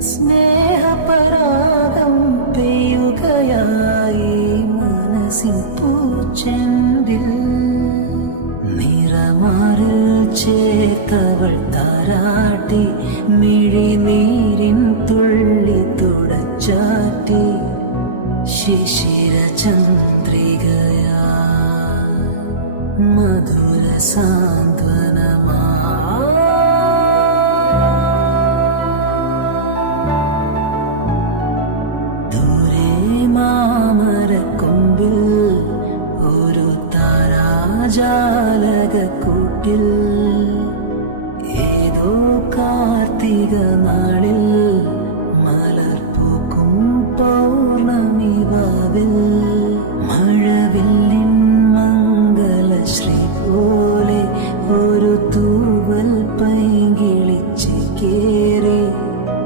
സ്നേഹപരാഗം പെയ്യുകയായി മനസ്സിൻ പൂച്ചെണ്ടിൽ. നിറമാറിൽ ചേർത്തവൾ താരാട്ടി മിഴിനീരിൻ തുള്ളി തുടച്ചാട്ടി. ശിശിര ചന്ദ്രികയാ മധുര സാന്ത്വനമാ. ദൂരെ മാമരക്കൊമ്പിൽ ഒരു താരാജാലകക്കൂട്ടിൽ